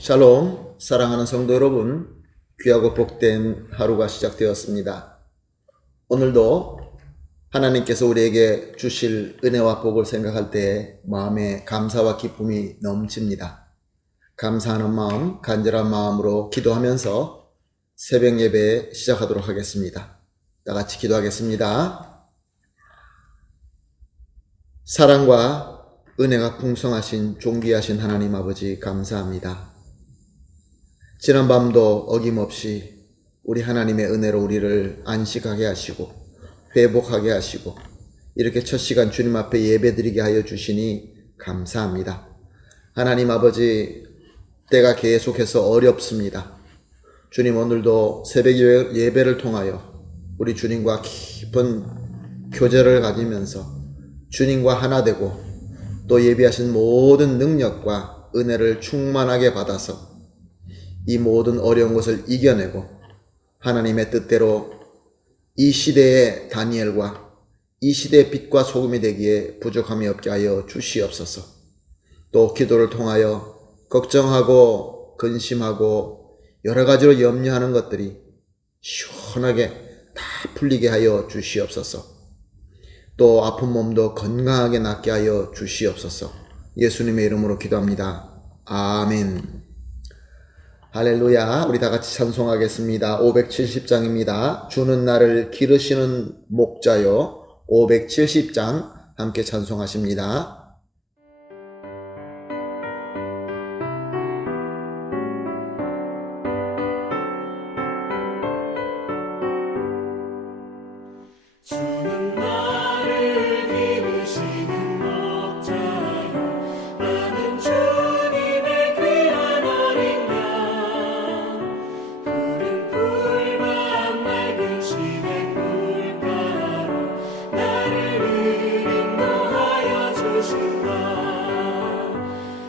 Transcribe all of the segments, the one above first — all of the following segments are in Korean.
샬롬, 사랑하는 성도 여러분, 귀하고 복된 하루가 시작되었습니다. 오늘도 하나님께서 우리에게 주실 은혜와 복을 생각할 때 마음에 감사와 기쁨이 넘칩니다. 감사하는 마음, 간절한 마음으로 기도하면서 새벽 예배 시작하도록 하겠습니다. 다 같이 기도하겠습니다. 사랑과 은혜가 풍성하신 존귀하신 하나님 아버지 감사합니다. 지난 밤도 어김없이 우리 하나님의 은혜로 우리를 안식하게 하시고 회복하게 하시고 이렇게 첫 시간 주님 앞에 예배드리게 하여 주시니 감사합니다. 하나님 아버지, 때가 계속해서 어렵습니다. 주님, 오늘도 새벽 예배를 통하여 우리 주님과 깊은 교제를 가지면서 주님과 하나 되고 또 예비하신 모든 능력과 은혜를 충만하게 받아서 이 모든 어려운 것을 이겨내고 하나님의 뜻대로 이 시대의 다니엘과 이 시대의 빛과 소금이 되기에 부족함이 없게 하여 주시옵소서. 또 기도를 통하여 걱정하고 근심하고 여러 가지로 염려하는 것들이 시원하게 다 풀리게 하여 주시옵소서. 또 아픈 몸도 건강하게 낫게 하여 주시옵소서. 예수님의 이름으로 기도합니다. 아멘. 할렐루야. 우리 다 같이 찬송하겠습니다. 570장입니다. 주는 나를 기르시는 목자요. 570장 함께 찬송하십니다. 주는 나를 기르시는 목자요, 나는 주님의 귀한 어린 양. 푸른 풀만 맑은 시냇 물가로 나를 인도하여 주신다.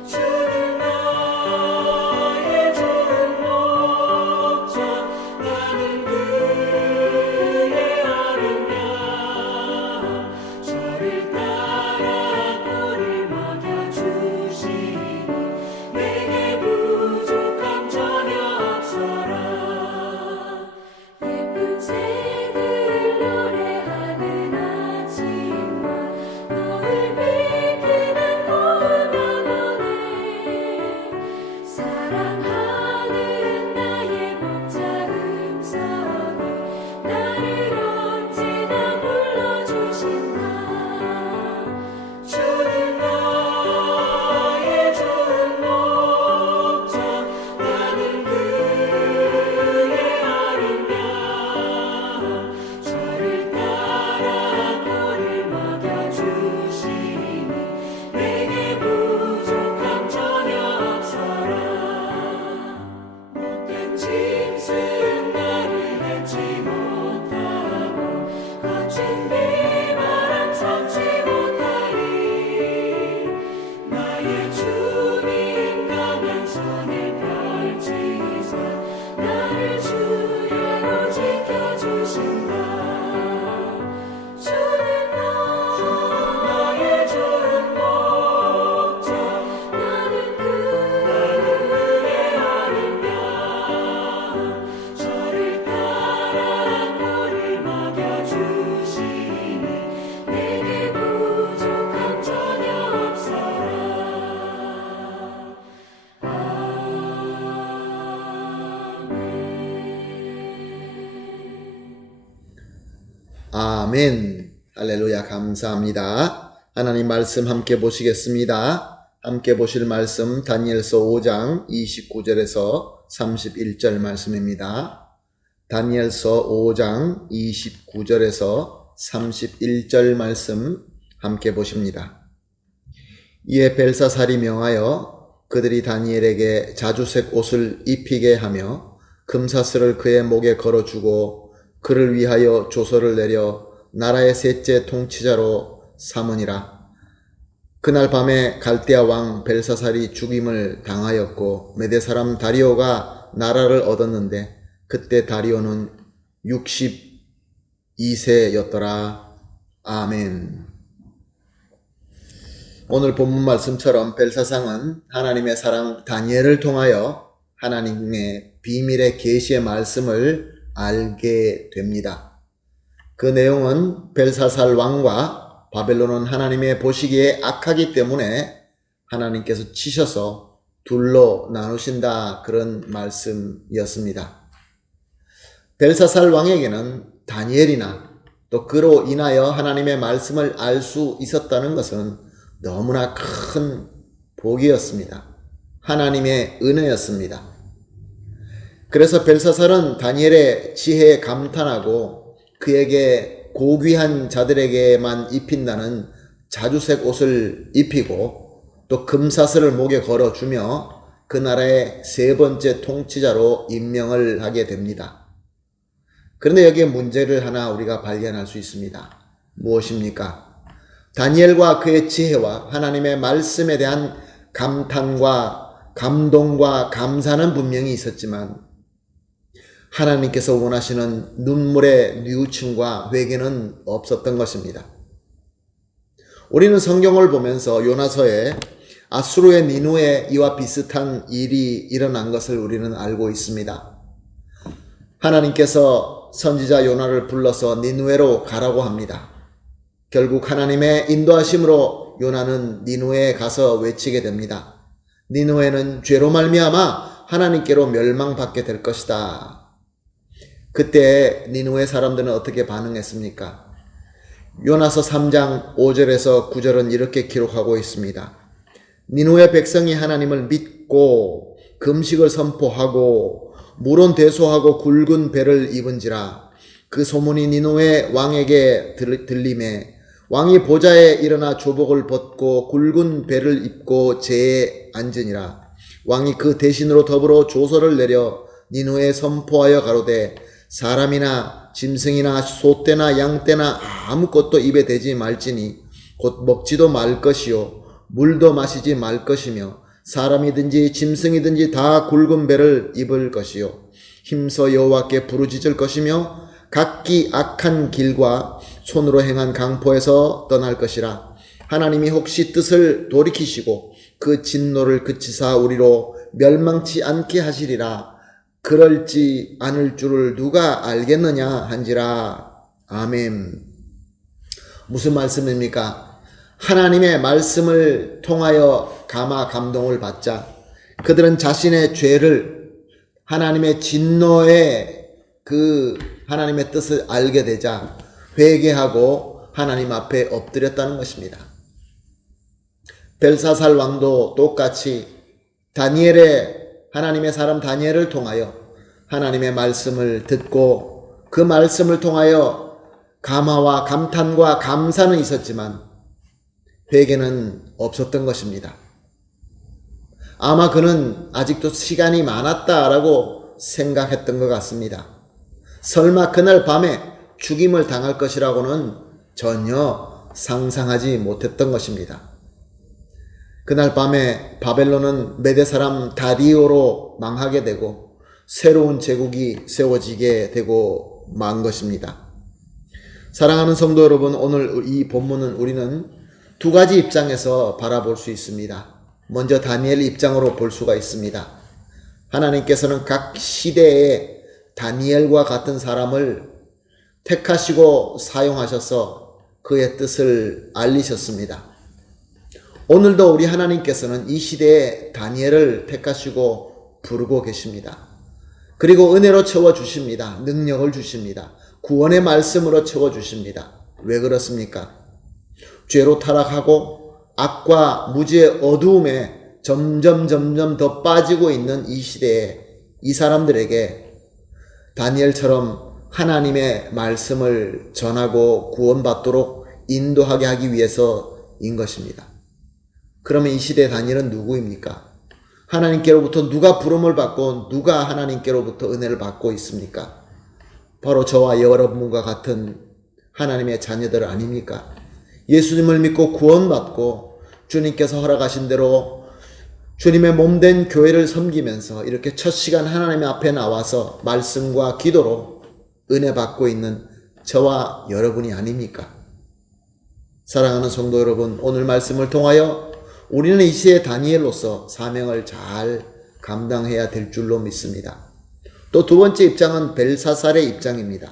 주는 나의 좋은 목자, 나는 그의 어린 양. 저를 따라 꼴을 먹여주시니 내게 부족함 전혀 없어라. 예쁜 새들 노래하는 아침과 노을 비키는 고운 영혼에 사랑하는 나의 목자 음성이 나를 언제나 불러주신다. 주는 나의 좋은 목자, 나는 그의 어린 양. 저를 따라 꼴을 먹여주시니 내게 부족함 전혀 없어라. 못된 짐승 나를 밟지 못하고 거친 비바람 섞지 못하리. 나의 주님 강한 손을 펼치사 나를 주야로 지켜주신다. 주는 나의 좋은 목자, 나는 그의 어린 양. 저를 따라 꼴을 먹여주시니 내게 부족함 전혀 없어라. 아멘. 할렐루야. 감사합니다. 하나님 말씀 함께 보시겠습니다. 함께 보실 말씀 다니엘서 5장 29절에서 31절 말씀입니다. 다니엘서 5장 29절에서 31절 말씀 함께 보십니다. 이에 벨사살이 명하여 그들이 다니엘에게 자주색 옷을 입히게 하며 금사슬을 그의 목에 걸어주고 그를 위하여 조서를 내려 나라의 셋째 통치자로 삼으니라. 그날 밤에 갈대아 왕 벨사살이 죽임을 당하였고 메대 사람 다리오가 나라를 얻었는데 그때 다리오는 62세였더라. 아멘. 오늘 본문 말씀처럼 벨사상은 하나님의 사랑 다니엘을 통하여 하나님의 비밀의 계시의 말씀을 알게 됩니다. 그 내용은 벨사살 왕과 바벨론은 하나님의 보시기에 악하기 때문에 하나님께서 치셔서 둘로 나누신다, 그런 말씀이었습니다. 벨사살 왕에게는 다니엘이나 또 그로 인하여 하나님의 말씀을 알 수 있었다는 것은 너무나 큰 복이었습니다. 하나님의 은혜였습니다. 그래서 벨사살은 다니엘의 지혜에 감탄하고 그에게 고귀한 자들에게만 입힌다는 자주색 옷을 입히고 또 금사슬을 목에 걸어주며 그 나라의 세 번째 통치자로 임명을 하게 됩니다. 그런데 여기에 문제를 하나 우리가 발견할 수 있습니다. 무엇입니까? 다니엘과 그의 지혜와 하나님의 말씀에 대한 감탄과 감동과 감사는 분명히 있었지만 하나님께서 원하시는 눈물의 뉘우침과 회개는 없었던 것입니다. 우리는 성경을 보면서 요나서에 아수르의 니누에 이와 비슷한 일이 일어난 것을 우리는 알고 있습니다. 하나님께서 선지자 요나를 불러서 니누에로 가라고 합니다. 결국 하나님의 인도하심으로 요나는 니누에에 가서 외치게 됩니다. 니누에는 죄로 말미암아 하나님께로 멸망받게 될 것이다. 그때 니누에 사람들은 어떻게 반응했습니까? 요나서 3장 5절에서 9절은 이렇게 기록하고 있습니다. 니누에 백성이 하나님을 믿고 금식을 선포하고 물은 대소하고 굵은 배를 입은지라. 그 소문이 니누에 왕에게 들림에 왕이 보좌에 일어나 조복을 벗고 굵은 배를 입고 제에 앉으니라. 왕이 그 대신으로 더불어 조서를 내려 니누에 선포하여 가로되 사람이나 짐승이나 소떼나 양떼나 아무것도 입에 대지 말지니 곧 먹지도 말 것이요 물도 마시지 말 것이며 사람이든지 짐승이든지 다 굵은 배를 입을 것이요 힘써 여호와께 부르짖을 것이며 각기 악한 길과 손으로 행한 강포에서 떠날 것이라. 하나님이 혹시 뜻을 돌이키시고 그 진노를 그치사 우리로 멸망치 않게 하시리라. 그럴지 않을 줄을 누가 알겠느냐 한지라. 아멘. 무슨 말씀입니까? 하나님의 말씀을 통하여 감화 감동을 받자 그들은 자신의 죄를 하나님의 진노의 그 하나님의 뜻을 알게 되자 회개하고 하나님 앞에 엎드렸다는 것입니다. 벨사살 왕도 똑같이 하나님의 사람 다니엘을 통하여 하나님의 말씀을 듣고 그 말씀을 통하여 감화와 감탄과 감사는 있었지만 회개는 없었던 것입니다. 아마 그는 아직도 시간이 많았다라고 생각했던 것 같습니다. 설마 그날 밤에 죽임을 당할 것이라고는 전혀 상상하지 못했던 것입니다. 그날 밤에 바벨론은 메대 사람 다리오로 망하게 되고 새로운 제국이 세워지게 되고 만 것입니다. 사랑하는 성도 여러분, 오늘 이 본문은 우리는 두 가지 입장에서 바라볼 수 있습니다. 먼저 다니엘 입장으로 볼 수가 있습니다. 하나님께서는 각 시대에 다니엘과 같은 사람을 택하시고 사용하셔서 그의 뜻을 알리셨습니다. 오늘도 우리 하나님께서는 이 시대에 다니엘을 택하시고 부르고 계십니다. 그리고 은혜로 채워주십니다. 능력을 주십니다. 구원의 말씀으로 채워주십니다. 왜 그렇습니까? 죄로 타락하고 악과 무지의 어두움에 점점 더 빠지고 있는 이 시대에 이 사람들에게 다니엘처럼 하나님의 말씀을 전하고 구원받도록 인도하게 하기 위해서인 것입니다. 그러면 이 시대의 다니엘은 누구입니까? 하나님께로부터 누가 부름을 받고 누가 하나님께로부터 은혜를 받고 있습니까? 바로 저와 여러분과 같은 하나님의 자녀들 아닙니까? 예수님을 믿고 구원받고 주님께서 허락하신 대로 주님의 몸된 교회를 섬기면서 이렇게 첫 시간 하나님 앞에 나와서 말씀과 기도로 은혜 받고 있는 저와 여러분이 아닙니까? 사랑하는 성도 여러분, 오늘 말씀을 통하여 우리는 이 시대 다니엘로서 사명을 잘 감당해야 될 줄로 믿습니다. 또 두 번째 입장은 벨사살의 입장입니다.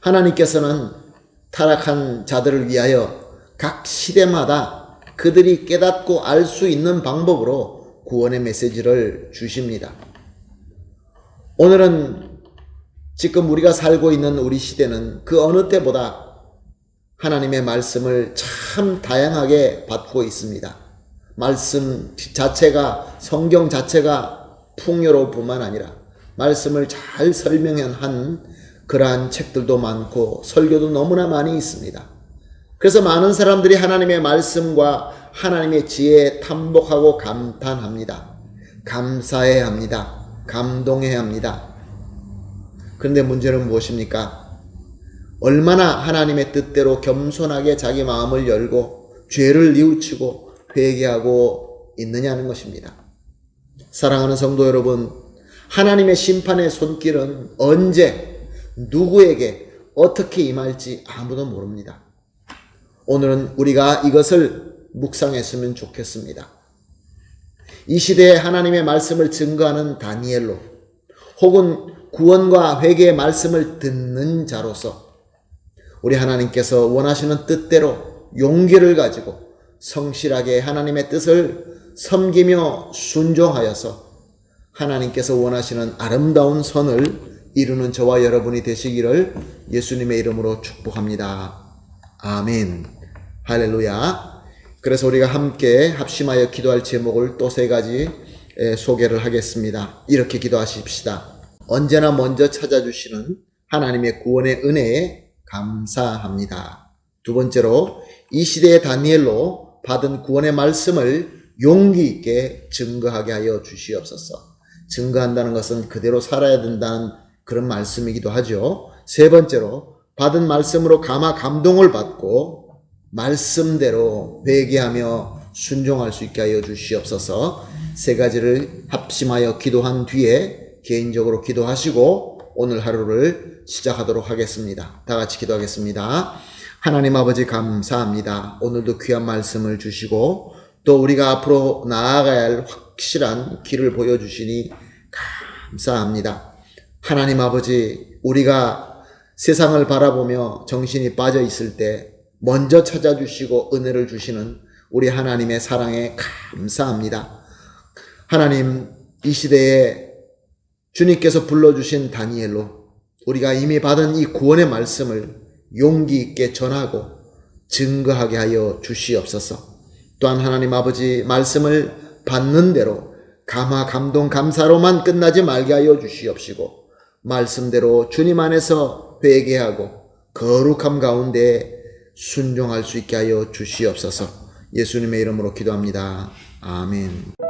하나님께서는 타락한 자들을 위하여 각 시대마다 그들이 깨닫고 알 수 있는 방법으로 구원의 메시지를 주십니다. 오늘은 지금 우리가 살고 있는 우리 시대는 그 어느 때보다 하나님의 말씀을 참 다양하게 받고 있습니다. 말씀 자체가, 성경 자체가 풍요로울 뿐만 아니라 말씀을 잘 설명한 그러한 책들도 많고 설교도 너무나 많이 있습니다. 그래서 많은 사람들이 하나님의 말씀과 하나님의 지혜에 탐복하고 감탄합니다. 감사해야 합니다. 감동해야 합니다. 그런데 문제는 무엇입니까? 얼마나 하나님의 뜻대로 겸손하게 자기 마음을 열고 죄를 뉘우치고 회개하고 있느냐는 것입니다. 사랑하는 성도 여러분, 하나님의 심판의 손길은 언제 누구에게 어떻게 임할지 아무도 모릅니다. 오늘은 우리가 이것을 묵상했으면 좋겠습니다. 이 시대에 하나님의 말씀을 증거하는 다니엘로, 혹은 구원과 회개의 말씀을 듣는 자로서 우리 하나님께서 원하시는 뜻대로 용기를 가지고 성실하게 하나님의 뜻을 섬기며 순종하여서 하나님께서 원하시는 아름다운 선을 이루는 저와 여러분이 되시기를 예수님의 이름으로 축복합니다. 아멘. 할렐루야. 그래서 우리가 함께 합심하여 기도할 제목을 또 세 가지 소개를 하겠습니다. 이렇게 기도하십시다. 언제나 먼저 찾아주시는 하나님의 구원의 은혜에 감사합니다. 두 번째로, 이 시대의 다니엘로 받은 구원의 말씀을 용기 있게 증거하게 하여 주시옵소서. 증거한다는 것은 그대로 살아야 된다는 그런 말씀이기도 하죠. 세 번째로, 받은 말씀으로 감동을 받고 말씀대로 회개하며 순종할 수 있게 하여 주시옵소서. 세 가지를 합심하여 기도한 뒤에 개인적으로 기도하시고 오늘 하루를 시작하도록 하겠습니다. 다 같이 기도하겠습니다. 하나님 아버지 감사합니다. 오늘도 귀한 말씀을 주시고 또 우리가 앞으로 나아가야 할 확실한 길을 보여주시니 감사합니다. 하나님 아버지, 우리가 세상을 바라보며 정신이 빠져 있을 때 먼저 찾아주시고 은혜를 주시는 우리 하나님의 사랑에 감사합니다. 하나님, 이 시대에 주님께서 불러주신 다니엘로 우리가 이미 받은 이 구원의 말씀을 용기 있게 전하고 증거하게 하여 주시옵소서. 또한 하나님 아버지, 말씀을 받는 대로 감동, 감사로만 끝나지 말게 하여 주시옵시고 말씀대로 주님 안에서 회개하고 거룩함 가운데 순종할 수 있게 하여 주시옵소서. 예수님의 이름으로 기도합니다. 아멘.